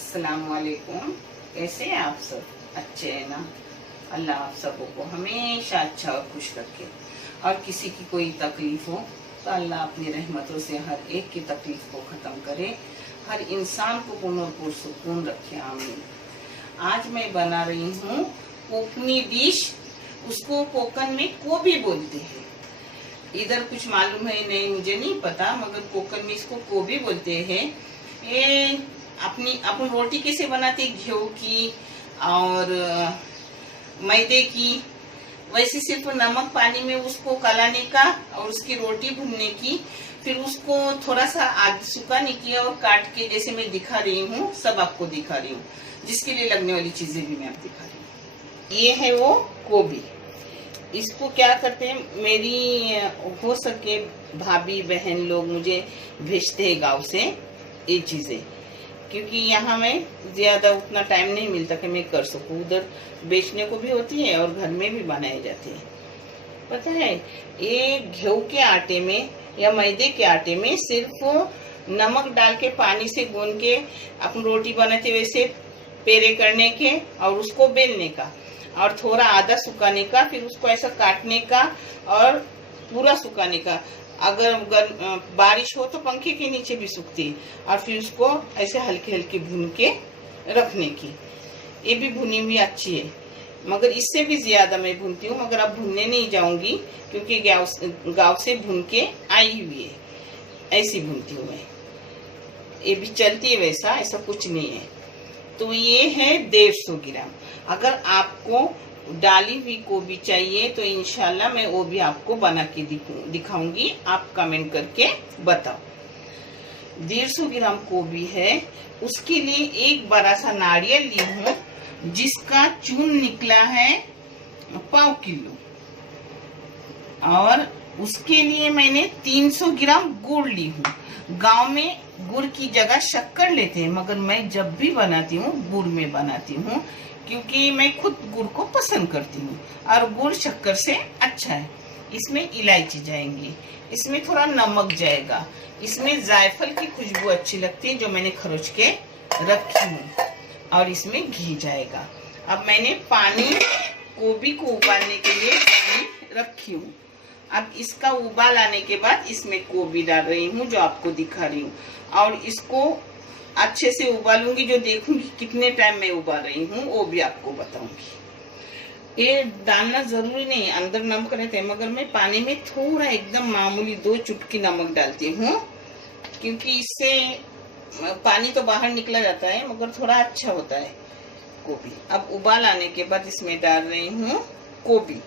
अस्सलाम वालेकुम। कैसे हैं आप सब? अच्छे हैं ना? अल्लाह आप सबों को हमेशा अच्छा और खुश रखे, और किसी की कोई तकलीफ हो तो अल्लाह अपनी रहमतों से हर एक की तकलीफ को ख़त्म करे, हर इंसान को पुरसुकून रखे। आमीन। आज मैं बना रही हूँ कोकनी डिश। उसको कोकन में कोबी बोलते हैं। इधर कुछ मालूम है नहीं, मुझे नहीं पता, मगर कोकन में इसको कोबी बोलते हैं। ये अपन रोटी कैसे बनाते, घी की और मैदे की, वैसे सिर्फ नमक पानी में उसको कलाने का और उसकी रोटी भूनने की, फिर उसको थोड़ा सा आग सुखाने की और काट के जैसे मैं दिखा रही हूँ सब आपको दिखा रही हूँ, जिसके लिए लगने वाली चीजें भी मैं आप दिखा रही हूँ। ये है वो कोबी। इसको क्या करते हैं, मेरी हो सके भाभी बहन लोग मुझे भेजते हैं गांव से ये चीजें, क्योंकि यहाँ में ज्यादा उतना टाइम नहीं मिलता कि मैं कर सकूँ। उधर बेचने को भी होती है और घर में भी बनाए जाते हैं। पता है, ये गेहूं के आटे में या मैदे के आटे में सिर्फ नमक डाल के पानी से गूंद के अपन रोटी बनाते वैसे पेरे करने के और उसको बेलने का और थोड़ा आधा सुखाने का, फिर उसको ऐसा काटने का और पूरा सुखाने का। अगर बारिश हो तो पंखे के नीचे भी सूखती है, और फिर उसको ऐसे हल्के हल्के भून के रखने की। ये भी भुनी हुई अच्छी है, मगर इससे भी ज्यादा मैं भूनती हूँ, मगर अब भूनने नहीं जाऊंगी क्योंकि गाँव से भून के आई हुई है, ऐसी भूनती हूँ मैं। ये भी चलती है वैसा, ऐसा कुछ नहीं है। तो ये है 150 ग्राम। अगर आपको डाली हुई गोभी चाहिए तो इंशाल्लाह मैं वो भी आपको बना के दिखाऊंगी, आप कमेंट करके बताओ। 150 ग्राम गोभी है, उसके लिए एक बड़ा सा नारियल ली हूँ जिसका चून निकला है 1/4 किलो, और उसके लिए मैंने 300 ग्राम गुड़ ली हूँ। गांव में गुड़ की जगह शक्कर लेते हैं, मगर मैं जब भी बनाती हूँ गुड़ में बनाती हूँ, क्योंकि मैं खुद गुड़ को पसंद करती हूँ और गुड़ शक्कर से अच्छा है। इसमें इलायची जाएंगी, इसमें थोड़ा नमक जाएगा, इसमें जायफल की खुशबू अच्छी लगती है जो मैंने खरोच के रखी हूँ, और इसमें घी जाएगा। अब मैंने पानी गोभी को उबालने के लिए पानी रखी हूँ। अब इसका उबाल आने के बाद इसमें गोभी डाल रही हूँ जो आपको दिखा रही हूँ, और इसको अच्छे से उबालूंगी। जो देखूंगी कितने टाइम में उबाल रही हूँ वो भी आपको बताऊंगी। ये डालना जरूरी नहीं है, अंदर नमक रहते हैं, मगर मैं पानी में थोड़ा एकदम मामूली 2 चुटकी नमक डालती हूँ, क्योंकि इससे पानी तो बाहर निकला जाता है मगर थोड़ा अच्छा होता है गोभी। अब उबाल आने के बाद इसमें डाल रही हूँ गोभी।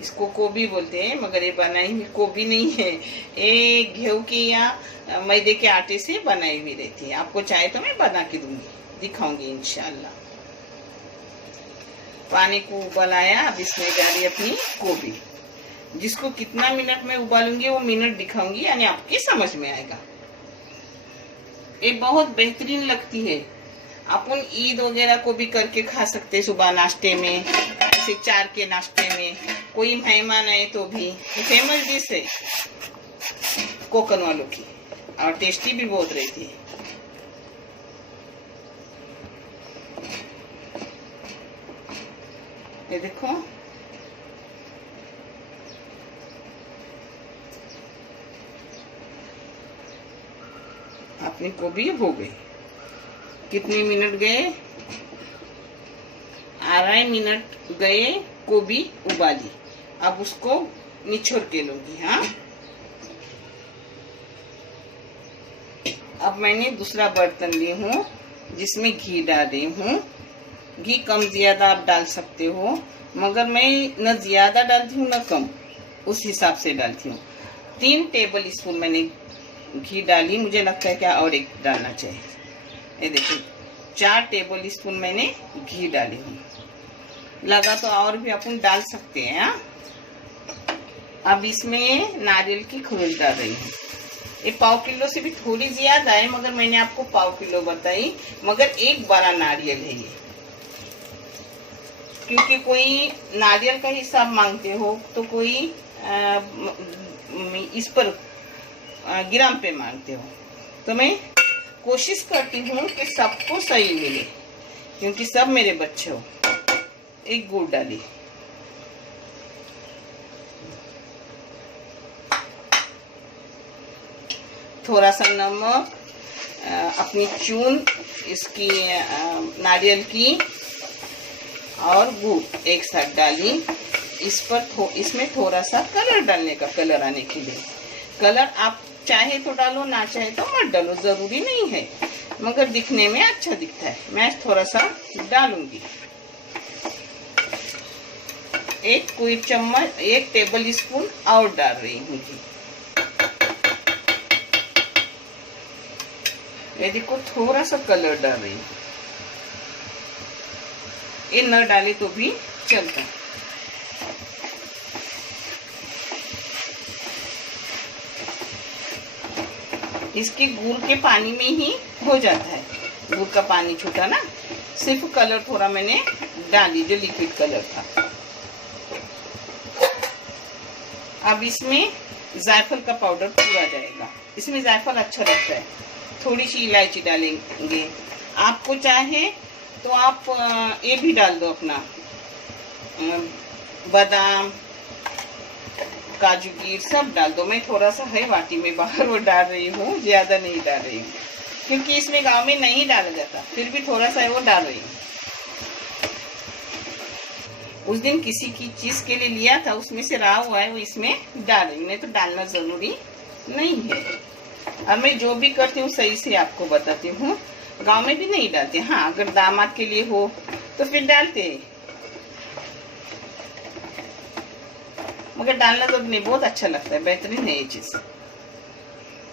इसको कोबी बोलते हैं, मगर ये बनाई हुई कोबी नहीं है, ये गेहूं की या मैदे के आटे से बनाई हुई रहती है। आपको चाहे तो मैं बना के दूंगी, दिखाऊंगी इंशाल्लाह। पानी को उबालाया, अब इसमें डाली अपनी कोबी, जिसको कितना मिनट में उबालूंगी वो मिनट दिखाऊंगी, यानी आपके समझ में आएगा। ये बहुत बेहतरीन लगती है। अपन ईद वगैरह को भी करके खा सकते, सुबह नाश्ते में, ऐसे 4 के नाश्ते में, कोई मेहमान आए तो भी। फेमस डिश है कोकन वालों की, और टेस्टी भी बहुत रहती है। ये देखो, अपनी गोभी हो गई। कितने मिनट गए? 2.5 मिनट गए गोभी उबाली। अब उसको निचोड़ के लूंगी। हाँ, अब मैंने दूसरा बर्तन ली हूँ जिसमें घी डाल रही हूँ। घी कम ज्यादा आप डाल सकते हो, मगर मैं न ज्यादा डालती हूँ न कम, उस हिसाब से डालती हूँ। 3 टेबल स्पून मैंने घी डाली, मुझे लगता है क्या और एक डालना चाहिए। ये देखिए 4 टेबल स्पून मैंने घी डाली हूँ, लगा तो और भी अपन डाल सकते हैं। हाँ, अब इसमें नारियल की खरोच डाल रही हूँ। ये 1/4 किलो से भी थोड़ी ज्यादा है, मगर मैंने आपको 1/4 किलो बताई, मगर एक बड़ा नारियल है ये। क्योंकि कोई नारियल का हिसाब मांगते हो तो कोई इस पर ग्राम पे मांगते हो, तो मैं कोशिश करती हूँ कि सबको सही मिले, क्योंकि सब मेरे बच्चे हो। एक गुड़ डाली, थोड़ा सा नमक, अपनी चून इसकी नारियल की और गुड़ एक साथ डाली। इस पर इसमें थोड़ा सा कलर डालने का, कलर आने के लिए। कलर आप चाहे तो डालो, ना चाहे तो मत डालो, जरूरी नहीं है, मगर दिखने में अच्छा दिखता है। मैं थोड़ा सा डालूंगी, 1 चम्मच, 1 टेबल स्पून और डाल रही हूँ। ये देखो थोड़ा सा कलर डाल रही हूँ, ये न डाले तो भी चलता है। इसके गुड़ के पानी में ही हो जाता है, गुड़ का पानी छूटा ना, सिर्फ कलर थोड़ा मैंने डाली जो लिक्विड कलर था। अब इसमें जायफल का पाउडर पूरा जाएगा, इसमें जायफल अच्छा लगता है। थोड़ी सी इलायची डालेंगे, आपको चाहे तो आप ये भी डाल दो, अपना बादाम काजू गिर सब डाल दो। मैं थोड़ा सा है वाटी में बाहर वो डाल रही हूँ, ज्यादा नहीं डाल रही हूँ, क्योंकि इसमें गांव में नहीं डाला जाता, फिर भी थोड़ा सा है वो डाल रही हूँ। उस दिन किसी की चीज के लिए लिया था, उसमें से रहा हुआ है वो इसमें डाल रही हूँ, नहीं तो डालना जरूरी नहीं है। और मैं जो भी करती हूँ सही से आपको बताती हूँ, गांव में भी नहीं डालते। हाँ, अगर दामाद के लिए हो तो फिर डालते हैं, मगर डालना तो नहीं, बहुत अच्छा लगता है, बेहतरीन है ये चीज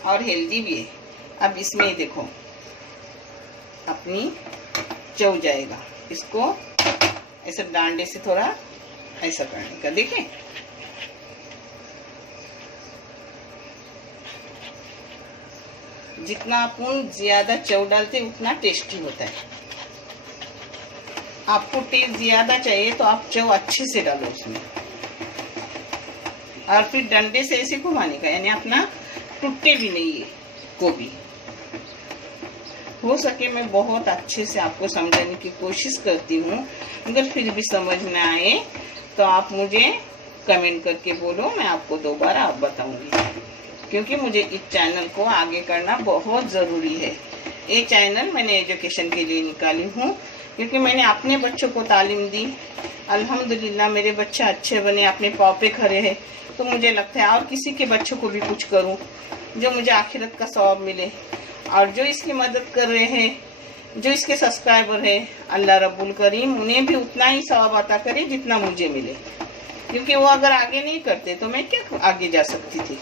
और हेल्दी भी है। अब इसमें देखो अपनी चौ जाएगा, इसको ऐसे डांडे से थोड़ा ऐसा करने का, देखें जितना अपन ज्यादा चौ डालते उतना टेस्टी होता है। आपको टेस्ट ज्यादा चाहिए तो आप चौ अच्छे से डालो उसमें, और फिर डंडे से ऐसे घुमाने का, यानी अपना टूटे भी नहीं है गोभी। हो सके मैं बहुत अच्छे से आपको समझाने की कोशिश करती हूँ, अगर फिर भी समझ न आए तो आप मुझे कमेंट करके बोलो, मैं आपको दोबारा बताऊंगी, क्योंकि मुझे इस चैनल को आगे करना बहुत जरूरी है। ये चैनल मैंने एजुकेशन के लिए निकाली हूँ, क्योंकि मैंने अपने बच्चों को तालीम दी, अल्हम्दुलिल्लाह मेरे बच्चे अच्छे बने, अपने पाँव पे खड़े हैं, तो मुझे लगता है और किसी के बच्चों को भी कुछ करूं जो मुझे आखिरत का सवाब मिले। और जो इसकी मदद कर रहे हैं, जो इसके सब्सक्राइबर है, अल्लाह रब्बुल करीम उन्हें भी उतना ही सवाब अता करे जितना मुझे मिले, क्योंकि वो अगर आगे नहीं करते तो मैं क्या आगे जा सकती थी।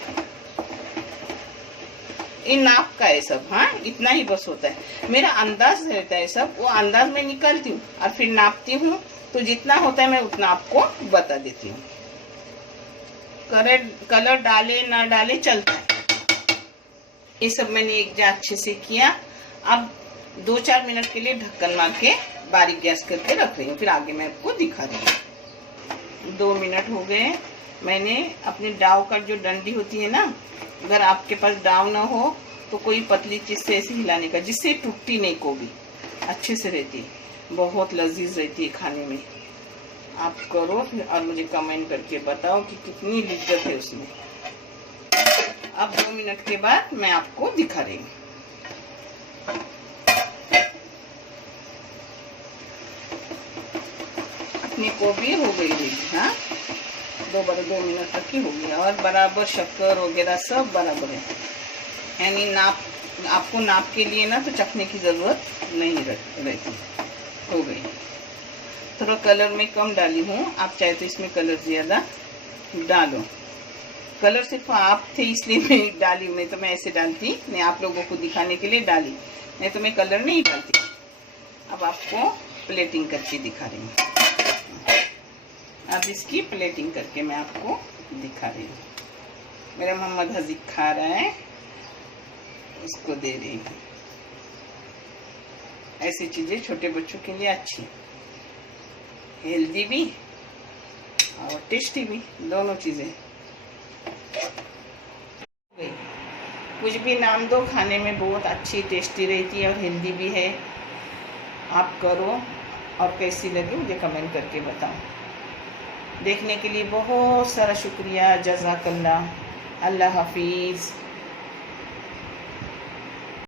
इन नाप का है सब, हाँ इतना ही बस होता है, मेरा अंदाज रहता है सब, वो अंदाज में निकलती हूँ और फिर नापती हूँ, तो जितना होता है मैं उतना आपको बता देती हूँ। कलर डाले ना डाले चलता है। ये सब मैंने एक जा अच्छे से किया। अब 2-4 मिनट के लिए ढक्कन मार के बारीक गैस करके रख रही हूँ, फिर आगे मैं आपको दिखा रही हूँ। 2 मिनट हो गए। मैंने अपनी डाव का जो डंडी होती है ना, अगर आपके पास डाव ना हो तो कोई पतली चीज से ऐसे हिलाने का, जिससे टूटती नहीं, गोभी अच्छे से रहती है, बहुत लजीज रहती है खाने में। आप करो और मुझे कमेंट करके बताओ कि कितनी लिज्जत है उसमें। अब 2 मिनट के बाद मैं आपको दिखा रही हूँ। अपनी गोभी हो गई है, हाँ 2 मिनट तक की हो गई, और बराबर शक्कर वगैरह सब बराबर है, यानी नाप आपको नाप के लिए ना तो चखने की जरूरत नहीं रहती। हो गई। थोड़ा कलर में कम डाली हूँ, आप चाहे तो इसमें कलर ज्यादा डालो। कलर सिर्फ आप थे इसलिए मैं डाली, नहीं तो मैं ऐसे डालती नहीं, आप लोगों को दिखाने के लिए डाली, नहीं तो मैं कलर नहीं डालती। अब आपको प्लेटिंग करके दिखा रही हूँ। अब इसकी प्लेटिंग करके मैं आपको दिखा रही हूँ। मेरा मोहम्मद हजीक खा रहा है, उसको दे रही हूँ। ऐसी चीजें छोटे बच्चों के लिए अच्छी, हेल्दी भी और टेस्टी भी, दोनों चीजें। कुछ भी नाम दो, खाने में बहुत अच्छी टेस्टी रहती है और हेल्दी भी है। आप करो और कैसी लगी मुझे कमेंट करके बताओ। देखने के लिए बहुत सारा शुक्रिया। जज़ाकल्लाह। अल्लाह हाफिज़।